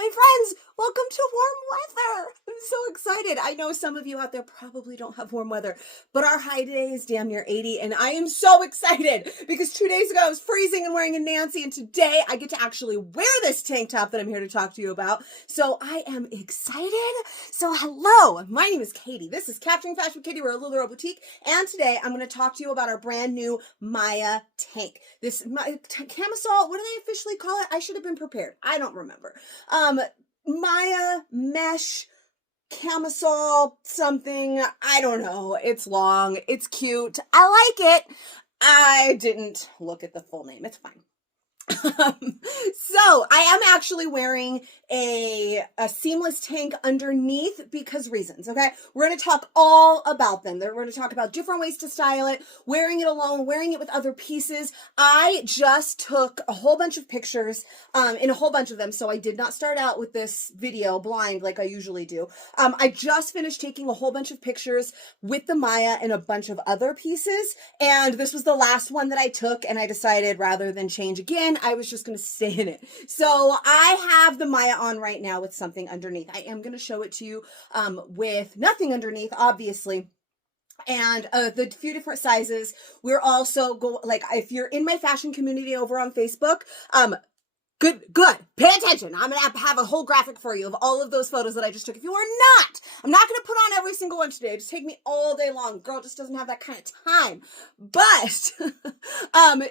My friends, welcome to warm weather. I'm so excited. I know some of you out there probably don't have warm weather, but our high today is damn near 80, and I am so excited because 2 days ago I was freezing and wearing a Nancy, and today I get to actually wear this tank top that I'm here to talk to you about. So I am excited. So hello, my name is Katie. This is Capturing Fashion with Katie. We're a LuLaRoe boutique, and today I'm going to talk to you about our brand new Maya tank. This camisole, what do they officially call it? I should have been prepared. I don't remember. Maya Mesh Camisole something. I don't know. It's long. It's cute. I like it. I didn't look at the full name. It's fine. So I am actually wearing a seamless tank underneath because reasons, okay? We're going to talk all about them. We're going to talk about different ways to style it, wearing it alone, wearing it with other pieces. I just took a whole bunch of pictures in a whole bunch of them, so I did not start out with this video blind like I usually do. I just finished taking a whole bunch of pictures with the Maya and a bunch of other pieces, and this was the last one that I took, and I decided rather than change again, I was just going to stay in it. So I have the Maya on right now with something underneath. I am going to show it to you with nothing underneath, obviously. And the few different sizes. We're also like if you're in my fashion community over on Facebook, good. Pay attention. I'm going to have a whole graphic for you of all of those photos that I just took. If you are not, I'm not going to put on every single one today. It'll just take me all day long. Girl just doesn't have that kind of time. But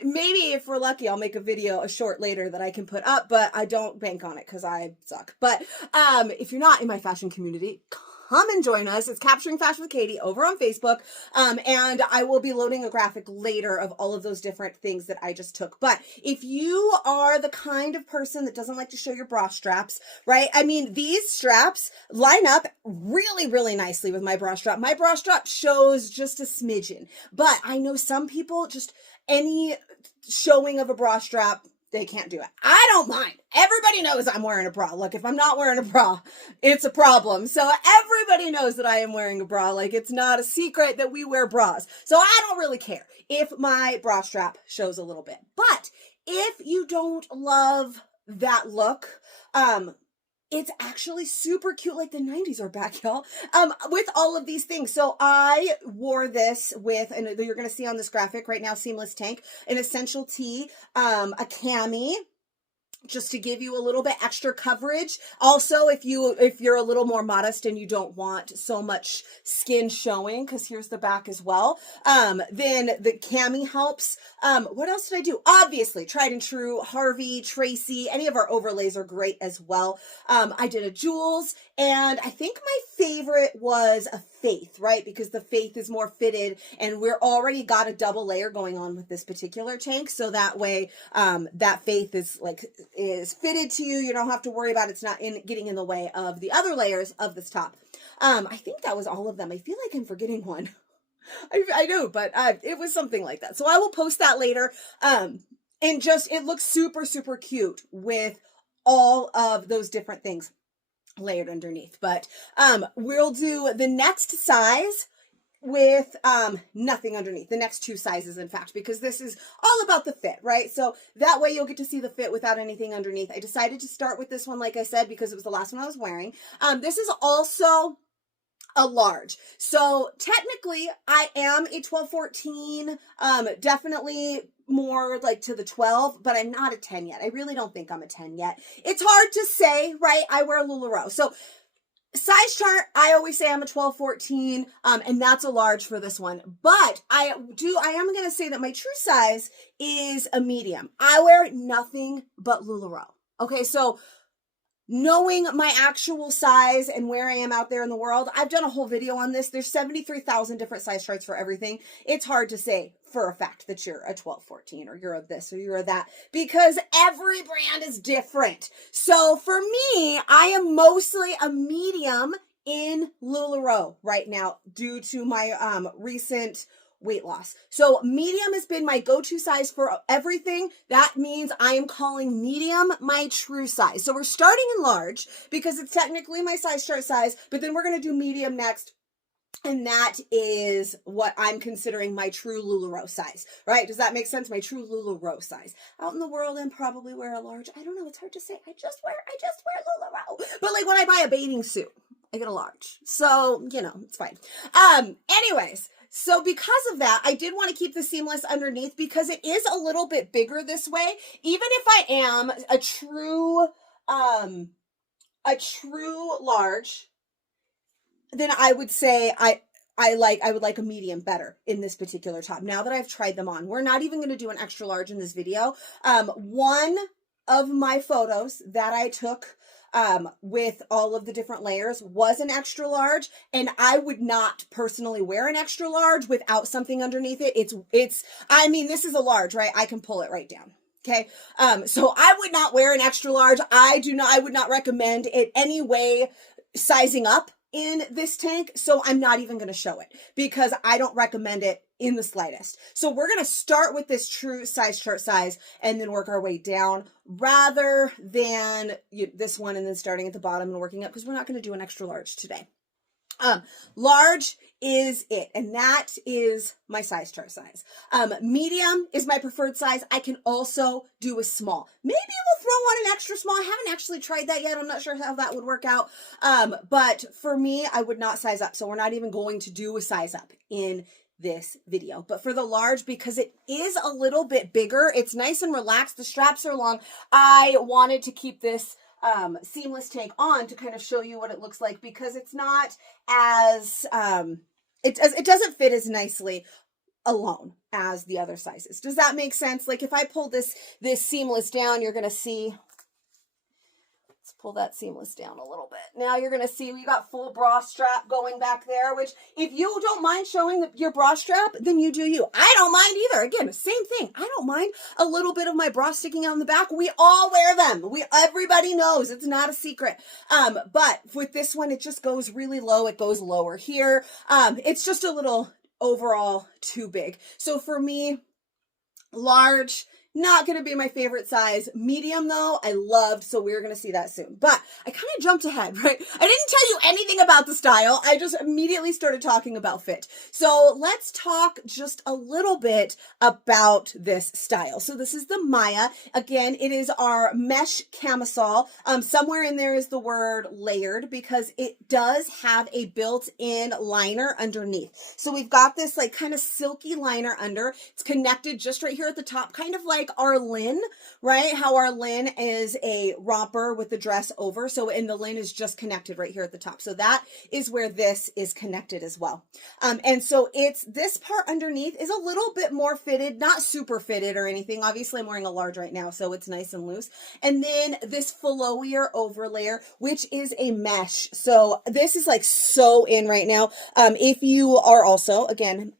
maybe if we're lucky, I'll make a short later that I can put up, but I don't bank on it because I suck. But if you're not in my fashion community, come and join us. It's Capturing Fashion with Katie over on Facebook. And I will be loading a graphic later of all of those different things that I just took. But if you are the kind of person that doesn't like to show your bra straps, right? I mean, these straps line up really, really nicely with my bra strap. My bra strap shows just a smidgen, but I know some people just any showing of a bra strap, they can't do it. I don't mind. Everybody knows I'm wearing a bra. Look, if I'm not wearing a bra, it's a problem. So everybody knows that I am wearing a bra. Like, it's not a secret that we wear bras. So I don't really care if my bra strap shows a little bit. But if you don't love that look, it's actually super cute, like the 90s are back, y'all, with all of these things. So I wore this with, and you're going to see on this graphic right now, seamless tank, an essential tee, a cami, just to give you a little bit extra coverage. Also, if you're a little more modest and you don't want so much skin showing, because here's the back as well, then the cami helps. What else did I do? Obviously, tried and true, Harvey, Tracy, any of our overlays are great as well. I did a Jewels, and I think my favorite was a Faith, right? Because the Faith is more fitted, and we're already got a double layer going on with this particular tank, so that way that Faith is fitted to you. You don't have to worry about it's not getting in the way of the other layers of this top. I think that was all of them. I feel like I'm forgetting one. I know, but it was something like that. So I will post that later. And just, it looks super, super cute with all of those different things layered underneath. But we'll do the next size with nothing underneath, the next two sizes, in fact, because this is all about the fit, right? So that way you'll get to see the fit without anything underneath. I decided to start with this one, like I said, because it was the last one I was wearing. This is also a large. So technically I am a 12-14, definitely more like to the 12, but I'm not a 10 yet. I really don't think I'm a 10 yet. It's hard to say, right? I wear LuLaRoe. So size chart, I always say I'm a 12-14, and that's a large for this one. But I am going to say that my true size is a medium. I wear nothing but LuLaRoe. Okay, so knowing my actual size and where I am out there in the world, I've done a whole video on this. There's 73,000 different size charts for everything. It's hard to say for a fact that you're a 12-14 or you're a this or you're a that, because every brand is different. So for me, I am mostly a medium in LuLaRoe right now due to my recent weight loss. So medium has been my go-to size for everything. That means I am calling medium my true size. So we're starting in large because it's technically my size chart size, but then we're going to do medium next. And that is what I'm considering my true LuLaRoe size, right? Does that make sense? My true LuLaRoe size. Out in the world and probably wear a large. I don't know. It's hard to say. I just wear like when I buy a bathing suit, I get a large. So, you know, it's fine. Anyways, so because of that, I did want to keep the seamless underneath because it is a little bit bigger this way. Even if I am a true large, then I would say I would like a medium better in this particular top. Now that I've tried them on, we're not even going to do an extra large in this video. One of my photos that I took with all of the different layers was an extra large, and I would not personally wear an extra large without something underneath it. I mean, this is a large, right? I can pull it right down. Okay. So I would not wear an extra large. I would not recommend it any way sizing up in this tank. So I'm not even going to show it because I don't recommend it in the slightest. So we're going to start with this true size chart size and then work our way down rather than this one and then starting at the bottom and working up, because we're not going to do an extra large today. Large is it, and that is my size chart size. Medium is my preferred size. I can also do a small. Maybe we'll throw on an extra small. I haven't actually tried that yet. I'm not sure how that would work out. But for me, I would not size up. So we're not even going to do a size up in this video. But for the large, because it is a little bit bigger, it's nice and relaxed. The straps are long. I wanted to keep this seamless tank on to kind of show you what it looks like, because it's not as it doesn't fit as nicely alone as the other sizes. Does that make sense? Like if I pull this seamless down, you're gonna see, let's pull that seamless down a little bit. Now you're gonna see we got full bra strap going back there, which if you don't mind showing your bra strap, then you do you. I don't mind either. Again, same thing. I don't mind a little bit of my bra sticking out in the back. We all wear them. Everybody knows, it's not a secret. But with this one, it just goes really low. It goes lower here. It's just a little overall too big. So for me, large, not going to be my favorite size. Medium though, I loved, so we're going to see that soon. But I kind of jumped ahead, right? I didn't tell you anything about the style. I just immediately started talking about fit. So let's talk just a little bit about this style. So this is the Maya. Again, it is our mesh camisole. Somewhere in there is the word layered because it does have a built-in liner underneath. So we've got this like kind of silky liner under. It's connected just right here at the top, kind of like our lin, right? How our lin is a romper with the dress over. So, and the lin is just connected right here at the top. So that is where this is connected as well. And so it's, this part underneath is a little bit more fitted, not super fitted or anything. Obviously I'm wearing a large right now, so it's nice and loose. And then this flowier over layer, which is a mesh. So this is like so in right now. If you are also, again,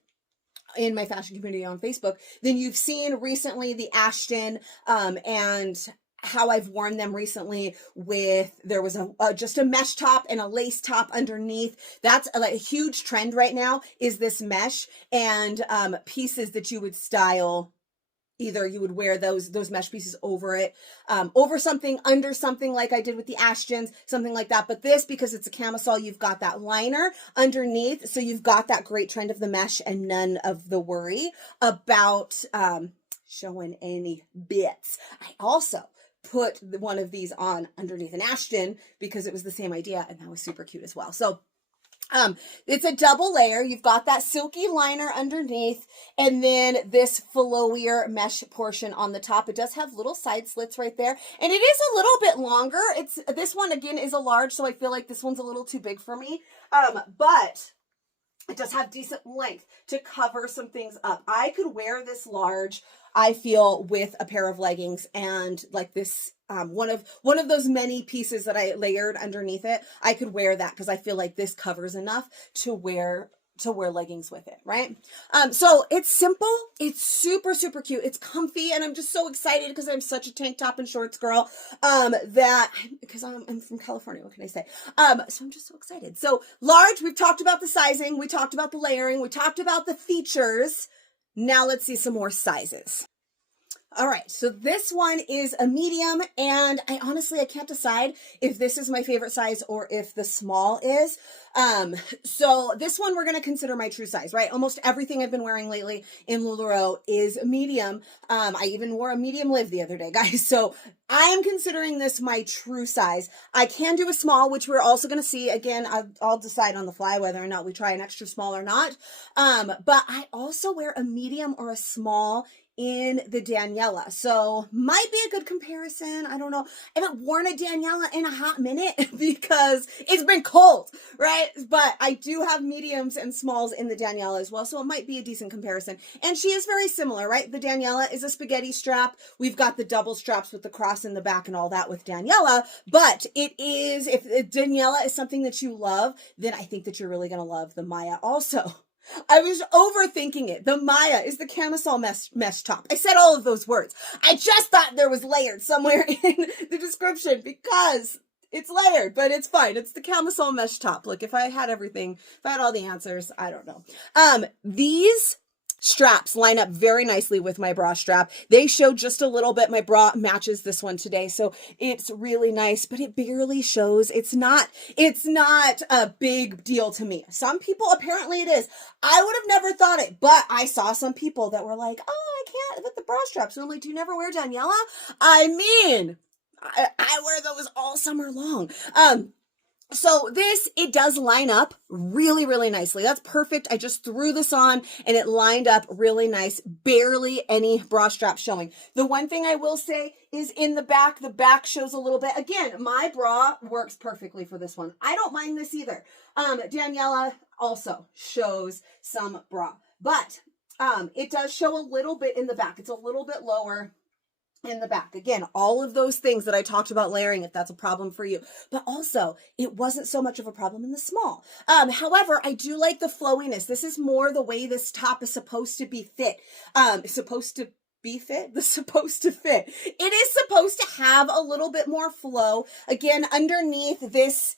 in my fashion community on Facebook, then you've seen recently the Ashton and how I've worn them recently with, there was just a mesh top and a lace top underneath. That's a huge trend right now, is this mesh and pieces that you would style. Either you would wear those mesh pieces over it, over something, under something, like I did with the Ashtons, something like that. But this, because it's a camisole, you've got that liner underneath. So you've got that great trend of the mesh and none of the worry about showing any bits. I also put one of these on underneath an Ashton because it was the same idea, and that was super cute as well. So it's a double layer. You've got that silky liner underneath and then this flowier mesh portion on the top. It does have little side slits right there, and it is a little bit longer. This one again is a large, so I feel like this one's a little too big for me. But it does have decent length to cover some things up. I could wear this large, I feel, with a pair of leggings and like this one of those many pieces that I layered underneath it. I could wear that because I feel like this covers enough to wear leggings with it, right? So it's simple, it's super, super cute, it's comfy, and I'm just so excited because I'm such a tank top and shorts girl, because I'm from California, what can I say? So I'm just so excited. So large, we've talked about the sizing, we talked about the layering, we talked about the features. Now let's see some more sizes. All right, so this one is a medium, and I can't decide if this is my favorite size or if the small is. So this one we're going to consider my true size, right? Almost everything I've been wearing lately in LuLaRoe is medium. I even wore a medium live the other day, guys. So I am considering this my true size. I can do a small, which we're also going to see. Again, I'll decide on the fly whether or not we try an extra small or not. But I also wear a medium or a small in the Daniella. So might be a good comparison. I don't know. I haven't worn a Daniella in a hot minute because it's been cold, right? But I do have mediums and smalls in the Daniella as well. So it might be a decent comparison. And she is very similar, right? The Daniella is a spaghetti strap. We've got the double straps with the cross in the back and all that with Daniella. But it is, if Daniella is something that you love, then I think that you're really going to love the Maya also. I was overthinking it. The Maya is the camisole mesh top. I said all of those words. I just thought there was layered somewhere in the description because it's layered, but it's fine. It's the camisole mesh top. Look, if I had everything, if I had all the answers, I don't know. These straps line up very nicely with my bra strap. They show just a little bit. My bra matches this one today, so it's really nice, but it barely shows. It's not a big deal to me. Some people, apparently it is. I would have never thought it, but I saw some people that were like, oh, I can't with the bra straps. So I'm like, do you never wear Daniella? I mean, I wear those all summer long. So this, it does line up really, really nicely. That's perfect. I just threw this on and it lined up really nice. Barely any bra strap showing. The one thing I will say is in the back shows a little bit. Again, my bra works perfectly for this one. I don't mind this either. Daniella also shows some bra, but it does show a little bit in the back. It's a little bit lower in the back. Again, all of those things that I talked about layering, if that's a problem for you, but also it wasn't so much of a problem in the small. However, I do like the flowiness. This is more the way this top is supposed to be fit. Supposed to fit. It is supposed to have a little bit more flow. Again, underneath this,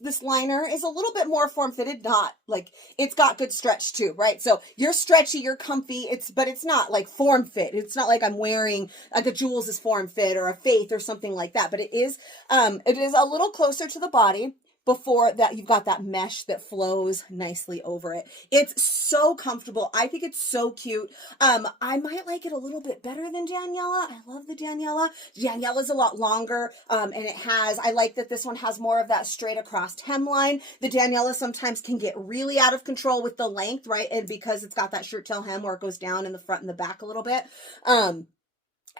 this liner is a little bit more form-fitted, not like, it's got good stretch too, right? So you're stretchy, you're comfy, but it's not like form-fit. It's not like I'm wearing like a Jules is form-fit or a Faith or something like that, but it is a little closer to the body. Before that, you've got that mesh that flows nicely over it. It's so comfortable. I think it's so cute. I might like it a little bit better than Daniella. I love the Daniella. Daniella's a lot longer, and I like that this one has more of that straight across hemline. The Daniella sometimes can get really out of control with the length, right? And because it's got that shirt tail hem where it goes down in the front and the back a little bit.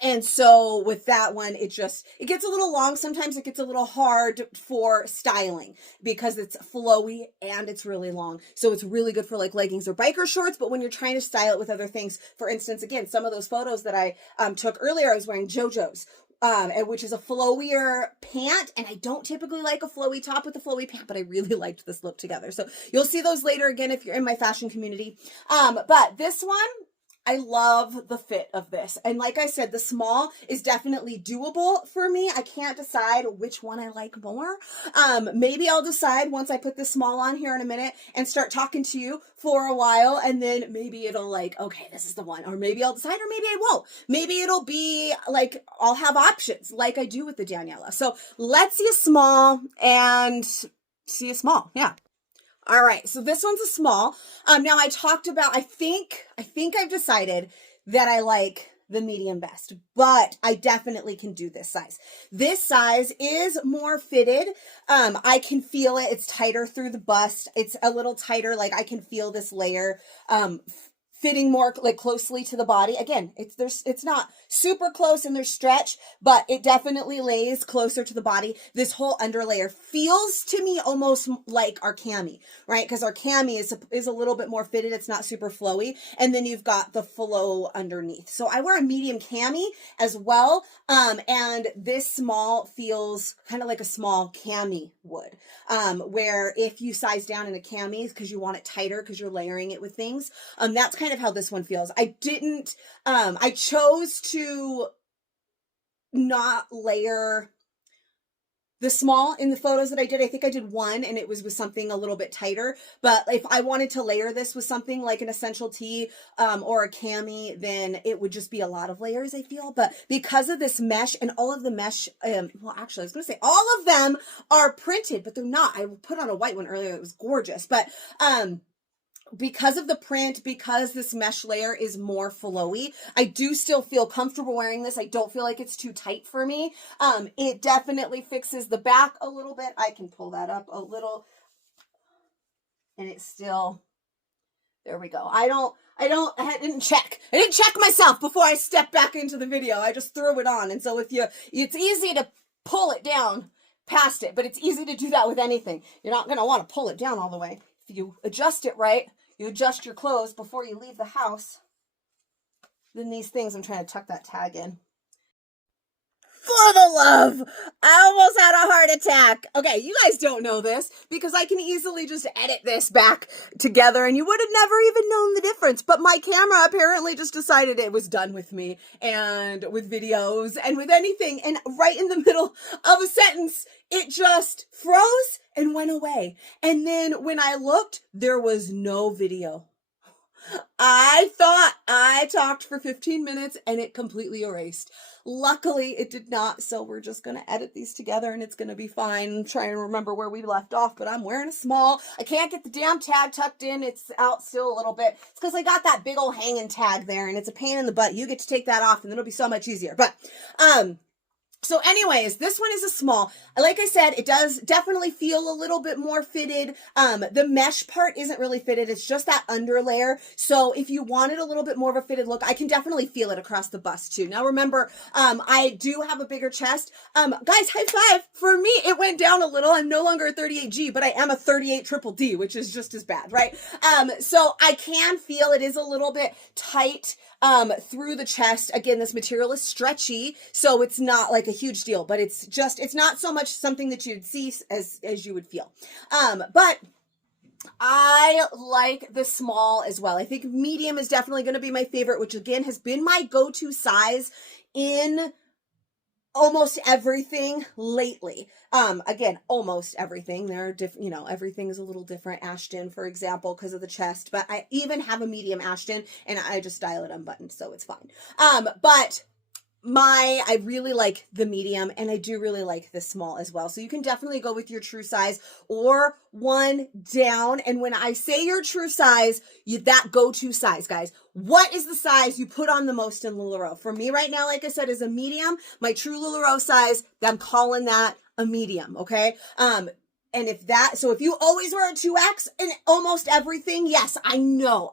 And so with that one, it gets a little long. Sometimes it gets a little hard for styling because it's flowy and it's really long. So it's really good for like leggings or biker shorts. But when you're trying to style it with other things, for instance, again, some of those photos that I took earlier, I was wearing JoJo's. Which is a flowier pant, and I don't typically like a flowy top with a flowy pant, but I really liked this look together. So you'll see those later again if you're in my fashion community. But this one, I love the fit of this. And like I said, the small is definitely doable for me. I can't decide which one I like more. Maybe I'll decide once I put the small on here in a minute and start talking to you for a while. And then maybe it'll like, okay, this is the one. Or maybe I'll decide, or maybe I won't. Maybe it'll be like, I'll have options like I do with the Daniella. So let's see a small and see a small. Yeah. All right, so this one's a small. Now I talked about, I think I've decided that I like the medium best, but I definitely can do this size. This size is more fitted. I can feel it. It's tighter through the bust. It's a little tighter. Like I can feel this layer, fitting more like closely to the body. Again, it's not super close and there's stretch, but it definitely lays closer to the body. This whole underlayer feels to me almost like our cami, right? Because our cami is a little bit more fitted. It's not super flowy. And then you've got the flow underneath. So I wear a medium cami as well. And this small feels kind of like a small cami would, where if you size down in a cami because you want it tighter because you're layering it with things, that's kind of how this one feels. I chose to not layer the small in the photos that I did, I think I did one and it was with something a little bit tighter. But if I wanted to layer this with something like an essential tee or a cami, then it would just be a lot of layers, I feel. But because of this mesh and all of the mesh, well, actually, I was going to say all of them are printed, but they're not. I put on a white one earlier. It was gorgeous. But because of the print, because this mesh layer is more flowy, I do still feel comfortable wearing this. I don't feel like it's too tight for me. It definitely fixes the back a little bit. I can pull that up a little and it's still, there we go. I didn't check myself before I stepped back into the video. I just threw it on. And so it's easy to pull it down past it, but it's easy to do that with anything. You're not going to want to pull it down all the way. If you adjust it right, you adjust your clothes before you leave the house, then these things, I'm trying to tuck that tag in. For the love, I almost had a heart attack. Okay, you guys don't know this because I can easily just edit this back together and you would have never even known the difference. But my camera apparently just decided it was done with me and with videos and with anything. And right in the middle of a sentence, it just froze and went away. And then when I looked, there was no video. I thought I talked for 15 minutes and it completely erased. Luckily, it did not, so we're just going to edit these together and it's going to be fine. I'm trying to remember where we left off, but I'm wearing a small. I can't get the damn tag tucked in. It's out still a little bit. It's because I got that big old hanging tag there and it's a pain in the butt. You get to take that off and it'll be so much easier. But, so anyways, this one is a small. Like I said, it does definitely feel a little bit more fitted. The mesh part isn't really fitted. It's just that under layer. So if you wanted a little bit more of a fitted look, I can definitely feel it across the bust too. Now remember, I do have a bigger chest. Guys, high five. For me, it went down a little. I'm no longer a 38G, but I am a 38 triple D, which is just as bad, right? So I can feel it is a little bit tight through the chest. Again, this material is stretchy, so it's not like a huge deal, but it's not so much something that you'd see as you would feel. But I like the small as well. I think medium is definitely going to be my favorite, which again has been my go-to size in almost everything lately. Again, almost everything. There are different, everything is a little different. Ashton, for example, because of the chest, but I even have a medium Ashton and I just style it unbuttoned, so it's fine. But I really like the medium and I do really like the small as well. So you can definitely go with your true size or one down. And when I say your true size, that go-to size, guys. What is the size you put on the most in LuLaRoe? For me right now, like I said, is a medium. My true LuLaRoe size, I'm calling that a medium, okay? And if you always wear a 2X in almost everything, yes, I know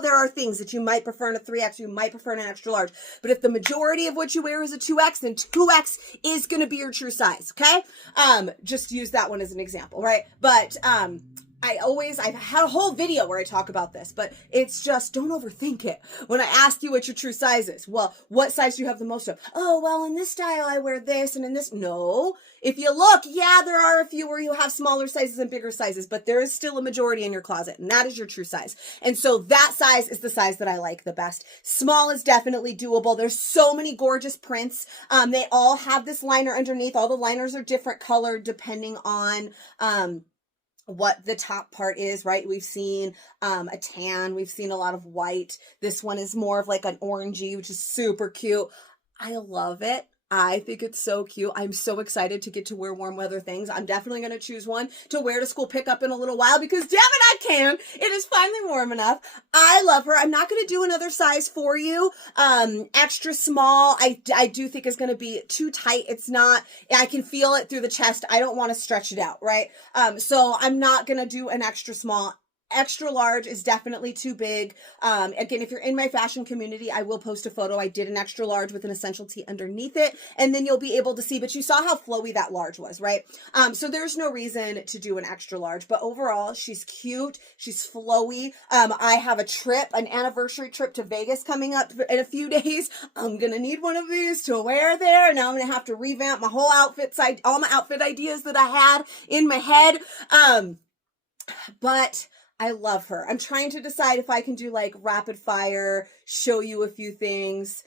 there are things that you might prefer in a 3X, you might prefer in an extra large. But if the majority of what you wear is a 2X, then 2X is going to be your true size, okay? Just use that one as an example, right? But, I've had a whole video where I talk about this, but it's just, don't overthink it. When I ask you what your true size is, well, what size do you have the most of? Oh, well, in this style, I wear this, and in this, no. If you look, yeah, there are a few where you have smaller sizes and bigger sizes, but there is still a majority in your closet, and that is your true size. And so that size is the size that I like the best. Small is definitely doable. There's so many gorgeous prints. They all have this liner underneath. All the liners are different colored depending on, what the top part is, right? We've seen a tan, we've seen a lot of white. This one is more of like an orangey, which is super cute. I love it. I think it's so cute. I'm so excited to get to wear warm weather things. I'm definitely going to choose one to wear to school pickup in a little while because damn it, I can. It is finally warm enough. I love her. I'm not going to do another size for you. Extra small, I do think is going to be too tight. It's not, I can feel it through the chest. I don't want to stretch it out, right? So I'm not going to do an extra small. Extra large is definitely too big. Again, if you're in my fashion community, I will post a photo. I did an extra large with an essential tee underneath it, and then you'll be able to see, but you saw how flowy that large was, right? So there's no reason to do an extra large, but overall, she's cute. She's flowy. I have a trip, an anniversary trip to Vegas coming up in a few days. I'm going to need one of these to wear there. Now I'm going to have to revamp my whole outfit side, all my outfit ideas that I had in my head. But I love her. I'm trying to decide if I can do like rapid fire, show you a few things.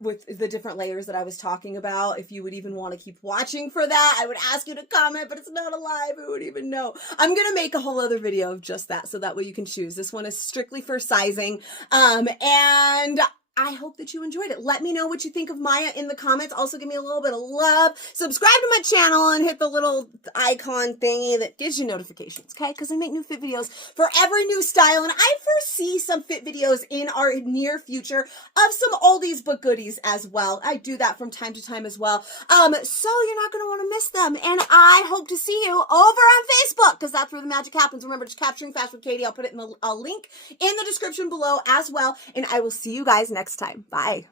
with the different layers that I was talking about. If you would even want to keep watching for that, I would ask you to comment, but it's not a live. Who would even know? I'm going to make a whole other video of just that, so that way you can choose. This one is strictly for sizing. And I hope that you enjoyed it. Let me know what you think of Maya in the comments. Also, give me a little bit of love. Subscribe to my channel and hit the little icon thingy that gives you notifications, okay? Because I make new fit videos for every new style, and I foresee some fit videos in our near future of some oldies but goodies as well. I do that from time to time as well. So you're not going to want to miss them. And I hope to see you over on Facebook, because that's where the magic happens. Remember, just Capturing Fast with Katie. I'll put it in a link in the description below as well. And I will see you guys next time. Bye.